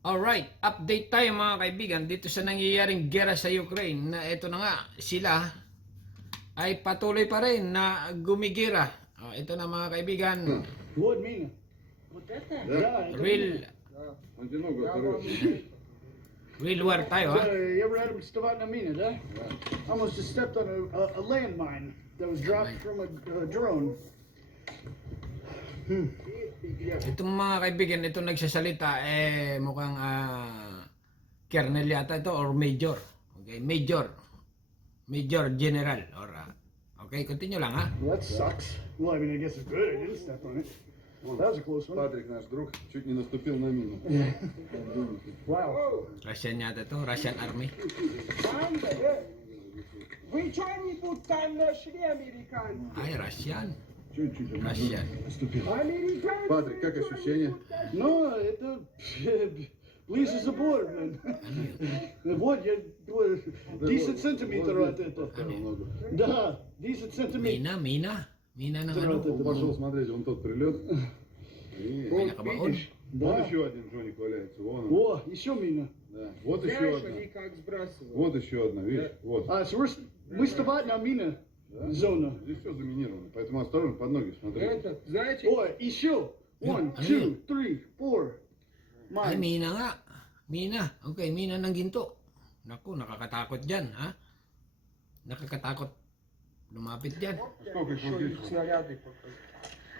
Alright, update tayo mga kaibigan dito sa nangyayaring gera sa Ukraine na ito na nga sila ay patuloy pa rin na gumigira. Ito na mga kaibigan, Вот мина. Вот это? Да, это real мина. Одиноко, Я вам короче. real war tayo ha. You ever had him вставать на мина, да? Almost just stepped on a landmine that was dropped from a drone. Itong mga kaibigan, ito nagsasalita mukhang colonel yata ito or major. Okay, major general or okay, continue lang ha. Well, that sucks. Well, I mean, I guess it's good. I didn't step on it. That was a close one. Патрик, наш друг, чуть не наступил на мину. Wow. Russian yata to, Russian army. Банда, вы что-нибудь там нашли, американцы? Ay, Russian. Чуть-чуть. Russian. Наступил. Американцы! Патрик, как ощущения? No, это ближе забор, man. Вот, я decent centimeter от этого. Много. Да, decent centimeter. Mina ng Ito, ano. ito. Он пошел смотреть, вон тот прилет. И May nakabaon. вот Да. еще один Джоник валяется. Вон он. О, еще мина. Да. Вот еще Знаешь, одна. они как сбрасывают. Вот еще одна, видишь? Вот. So мы вставать на мина Да. зона. Здесь все заминировано, поэтому осторожно под ноги смотри. Это, знаете, О, еще. 1, 2, 3, 4. Ay, Mine. mina nga. Mina. Okay, mina ng ginto. Naku, nakakatakot dyan, ha? Nakakatakot. Lumapit dyan. Сколько их еще вот их здесь снаряды покажу.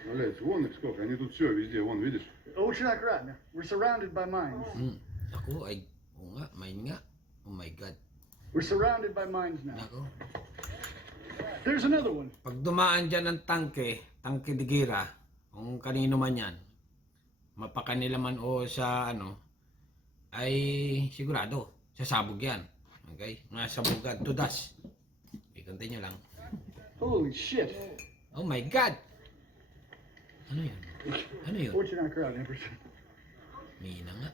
валяется? Вон их сколько, они тут все везде, вон, видишь? Очень аккуратно. We're surrounded by mines. Naku, ay, oo nga, mine nga. Oh my God. We're surrounded by mines now. Naku. There's another one. Pag dumaan dyan ng tangke de gira, kung kanino man yan, mapakanila man o sa ano, ay sigurado, sasabog yan. Okay? Nasabugan, tudas. Okay, continue lang. Holy shit. Oh my God! Ano yan? Ano yun? Очень аккуратно. Mina nga.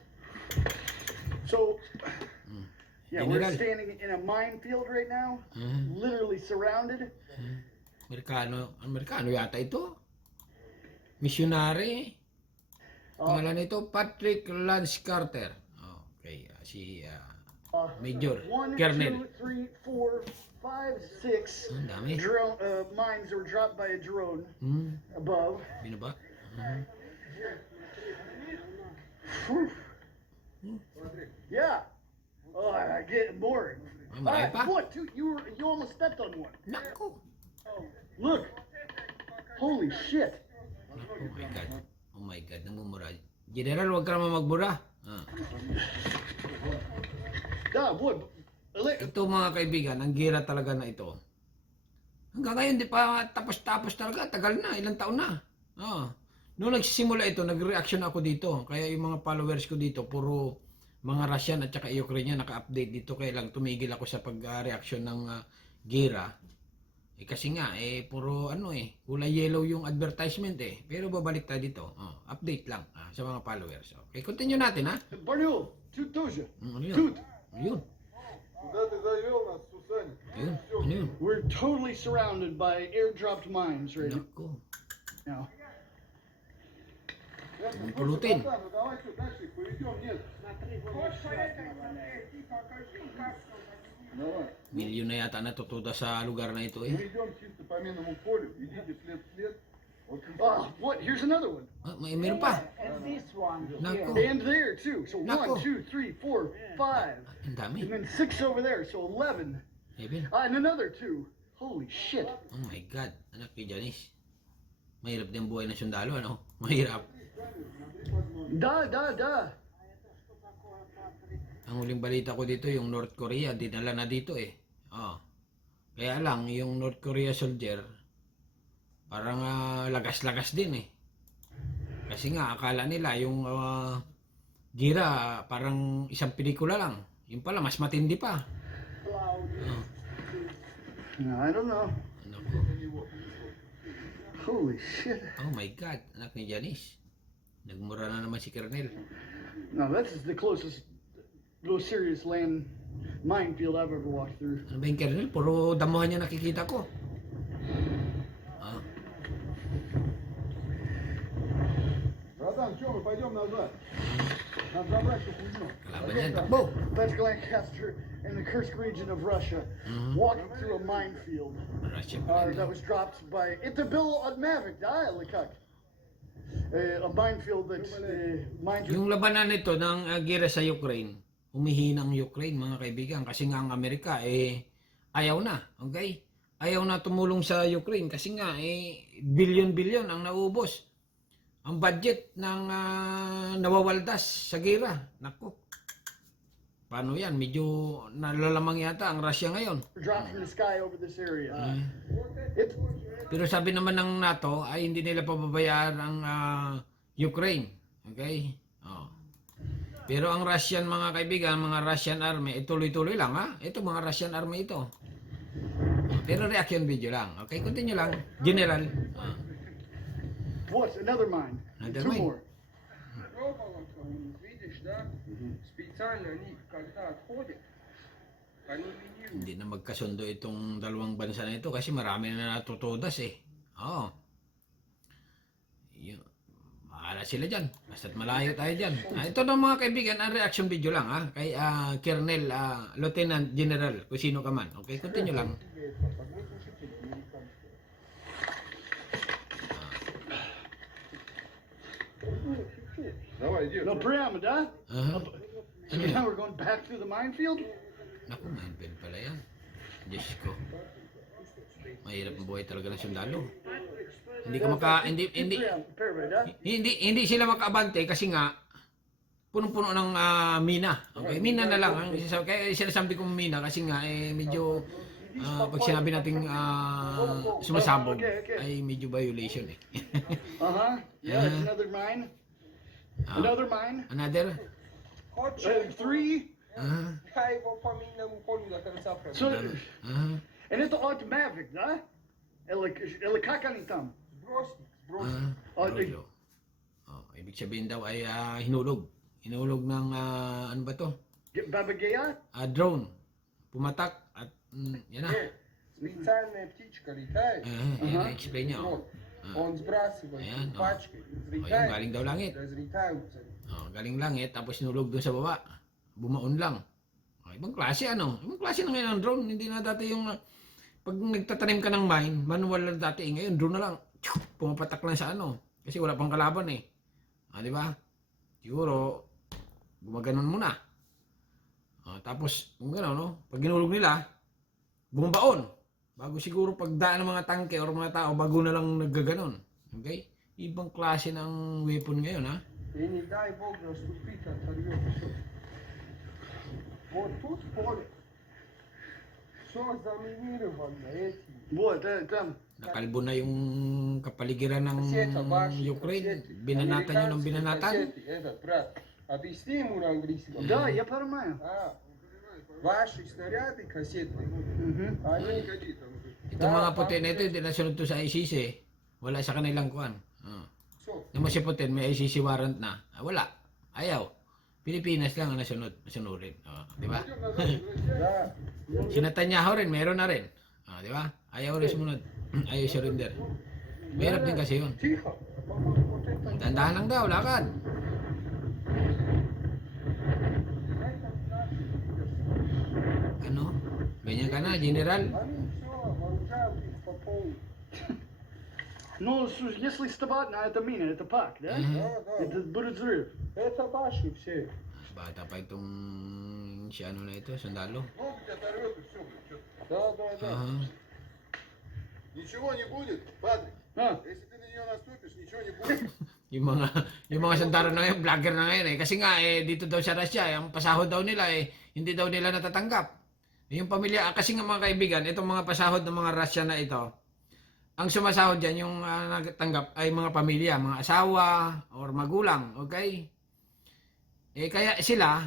So, yeah, we're General. standing in a minefield right now. Literally surrounded. Amerikano yata ito. Missionary. Pangalan nito, Patrick Lance Carter. Okay, si Major, 1, Colonel. 2, 3, 4, 5, 6 Ang dami. drone mines that were dropped by a drone above. Binaba? Whew. Yeah. Oh, I get more. Marami pa? What? Dude, you almost stepped on one. Naku! Look. Holy shit. Oh my God. Oh my God, nangumura. General, huwag ka naman magbura. God, what? Ito mga kaibigan, ang gira talaga na ito. Hanggang ngayon, di pa tapos-tapos talaga. Tagal na, ilang taon na. Noong nagsisimula ito, nag-reaction ako dito. Kaya yung mga followers ko dito, puro mga Russian at saka Ukrainian naka-update dito. Kaya lang tumigil ako sa pag-reaction ng gira. Kasi nga, puro kulay yellow yung advertisement Pero babalik tayo dito. Update lang sa mga followers. Okay, continue natin ha. Barnul, тут тоже. Ano yun? Тут. Ayun. Куда ты завел нас, Сусань? Ayun. Ano yun? We're totally surrounded by airdropped mines right Naku. now. Pulutin. Ну давай что, дальше их поведем, нет? Давай. Milyon na yata natutuda sa lugar na ito Мы идем чисто по минному полю, идите след в след. Вот What? Here's another one. Meron pa. And this one Naku. here. And there too. So Nako. 1, 2, 3, 4, 5. Ang dami. And then 6 over there, so 11. Eben. And another 2. Holy shit. Oh my God. Anak ni Janice. Mahirap din buhay na sundalo, ano? Mahirap. Da. Ang huling balita ko dito, yung North Korea, dinala na dito Kaya lang, yung North Korea soldier, parang lagas-lagas din Kasi nga, akala nila yung gira, parang isang pelikula lang. Yung pala, mas matindi pa. I don't know. Anak ko. Holy shit. Oh my God, anak ni Janice. Nagmura na naman si Colonel. No, that's the closest real serious land minefield I've ever walked through. Ano ba yung Colonel? Puro damuhan niya nakikita ko. Братан, что, мы пойдем назад? Kalaban yan, takbo. That's Lancaster in the Kursk region of Russia, walking through a minefield Russia pa rin that yun. was dropped by Itabil Odmavik, Likak. A minefield that's mines. Yung labanan nito ng gera sa Ukraine, humihina ang Ukraine mga kaibigan kasi nga ang Amerika ayaw na, okay? Ayaw na tumulong sa Ukraine kasi nga bilyon-bilyon ang naubos. Ang budget ng nawawaldas sa gera. Naku. Paano yan? Medyo nalalamang yata ang Russia ngayon. Dropped from the sky over this area. It, Pero sabi naman ng NATO ay hindi nila pababayaan ang Ukraine. Okay? Oh. Pero ang Russian mga kaibigan, mga Russian army, tuloy-tuloy lang ha. Ito mga Russian army ito. Pero reaction video lang. Okay, continue lang. General. what? Another mine. Another Two mine. more. Пробовал, видишь, да? Специально они, когда отходят, они лениво. Hindi na magkasundo itong dalawang bansa na ito kasi marami na natutudas Oo. Yun. Bahala sila dyan. Basta't malayo tayo dyan. Ito na mga kaibigan, ang reaction video lang kay Colonel, Lieutenant General, kung sino ka man. Okay, continue lang. Давай, иди. No, прямо, да? Aha. Ano yan? Now we're going back through the minefield? Naku, minefield pala yan. Diyos ko. Mahirap ang buhay talaga ng sundalo. Hindi ka hindi Pyramid, да? hindi sila makaabante kasi nga punong-puno ng mina. Okay, mina na lang ang kaya sinasabi kong mina kasi nga medyo pag sinabi nating sumasabog ay medyo violation Uh-huh. Yeah, it's another mine. Another mine. Another? Three. Я его по минному полю до конца пробил. So, Uh, and it's automatic, да? Или как они там? Сбросник. Rollo. Ibig sabihin daw ay hinulog. Hinulog ng ano ba to? Бабагея? Drone. Pumatak at yan na. Специальная птичка летает, I-explain niya. вот, он сбрасывает Ayan, пачкой, Ayun, взлетает, galing daw langit. разлетаются. Galing langit tapos hinulog doon sa baba. Bumaon lang. Ibang klase Ibang klase na ngayon ang drone. Hindi na dati yung pag nagtatanim ka ng mine, manual lang dati. Ngayon drone na lang. Pumapatak lang sa Kasi wala pang kalaban di ba? Siguro gumaganon muna. Tapos kung gano'n, pag ginulog nila, bumabaon. Bago siguro pagdaan ng mga tangke or mga tao, bago na lang naggaganon. Okay? Ibang klase ng weapon ngayon И не дай бог наступить, оторвет все. Вот тут поле. Все заминировано этим. Вот, там. Nakalbo na yung kapaligiran ng Кассета, башня, Ukraine. кассеты. Binanatan yun ng Американские binanatan. кассеты. Этот, брат, объясни ему на английском. Да, я понимаю. Ваши снаряды, кассеты, они Itong mga puti na ito, hindi nasunod to sa ICC. Wala sa kanilang kuhan. Yung mga si Putin, may ICC warrant na. Wala. Ayaw. Pilipinas lang ang nasunurin. Di ba? Да. Si Netanyahu rin, meron na rin. Di ba? Ayaw rin sumunod. Ayaw surrender. Mahirap din kasi yun. Тихо. Вот это. Dandahan lang daw, lakad. Ano? Ganyan ka na, General. Они все вооружают их по полу. Ну, слушай, если стабат на это мина, это пак, да? Да, да. Это будет взрыв. Это ваши все. Bata pa itong si ano na ito, sundalo. Ноготь оторвет и все, блядь. Чё ты? Да, да, да. Ничего не будет, Патрик. А, Если ты на нее наступишь, ничего не будет. Yung mga sundalo na ngayon, vlogger na ngayon kasi nga dito daw sa Russia, yung pasahod daw nila hindi daw nila natatanggap. Yung pamilya, kasi nga mga kaibigan, itong mga pasahod ng mga Russia na ito, ang sumasahod dyan, yung nagtanggap ay mga pamilya, mga asawa or magulang, okay? Kaya sila,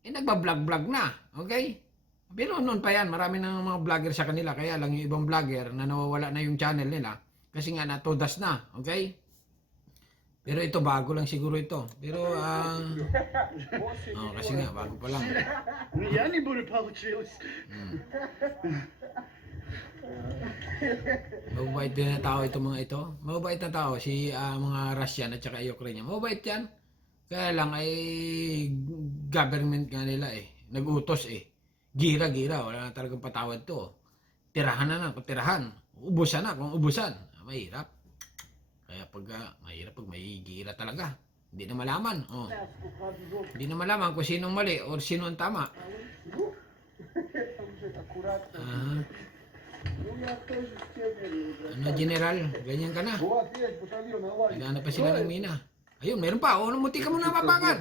nagbablog-vlog na, okay? Pero noon pa yan, marami ng mga vlogger sa kanila, kaya lang yung ibang vlogger na nawawala na yung channel nila, kasi nga natudas na, okay? Pero ito, bago lang siguro ito. Pero, kasi nga, bago pa lang. я не буду получилось. Mababait din na tao itong mga ito. Mababait na tao, si mga Russian at saka Ukrainian. Mababait yan. Kaya lang ay government nga nila nag-utos Gira, wala na talagang patawad to. Tirahan na kung tirahan. Ubusan na kung ubusan. Mahirap. Kaya mahirap pag may gira talaga. Hindi na malaman. Oh. Hindi na malaman kung sinong mali o sino ang tama. Там же аккуратно. Ah, Ну, я тоже в теме. ano, General? Ganyan ka na. Вот есть батальон Алай. Naghanap pa sila ng mina. Ayun, meron pa. Oh, munti ka mo na mapakan.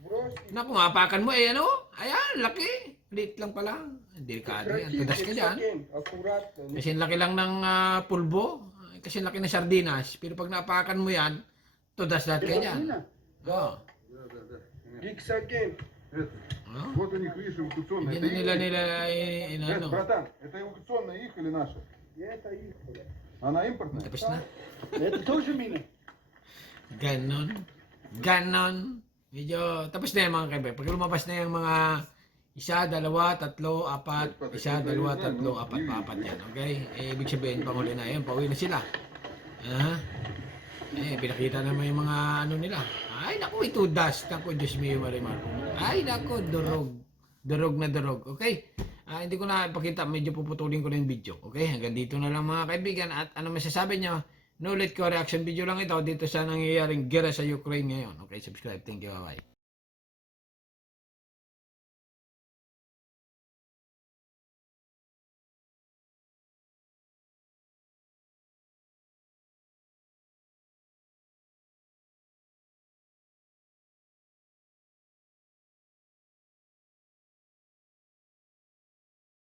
Бросьте. Naku, mapakan mo ano? Ayan, laki. Liit lang pala. Delikado yan. Tudas ka dyan. Аккуратно. Kasi laki lang ng pulbo. Kasi laki ng sardinas. Pero pag napakan mo yan, tudas lahat ka dyan. Oh. Да, да, да. Гексоген. Это. Oh. Вот у них, видишь, эвакуационная. Hindi Это na nila их? ano. Братан, это эвакуационная их или наша? Это их, блядь. Она импортная? Tapos na. Это тоже мина? Ganon. Medyo, tapos na yan mga kaibigan. Pag lumabas na yung mga isa, dalawa, tatlo, apat, isa, dalawa, tatlo, apat, papat yan. Okay? Ibig sabihin, panghuli na yan. Pauwi na sila. Pinakita naman yung mga ano nila. Ay, naku, ito dust. Naku, Diyos mio, Marimar. Ay, naku, durog. Durog na durog. Okay? Hindi ko na ipakita. Medyo puputulin ko na yung video. Okay? Hanggang dito na lang mga kaibigan. At ano masasabi nyo? No ulit ko reaction video lang ito dito sa nangyayaring gera sa Ukraine ngayon. Okay, subscribe. Thank you. Bye-bye.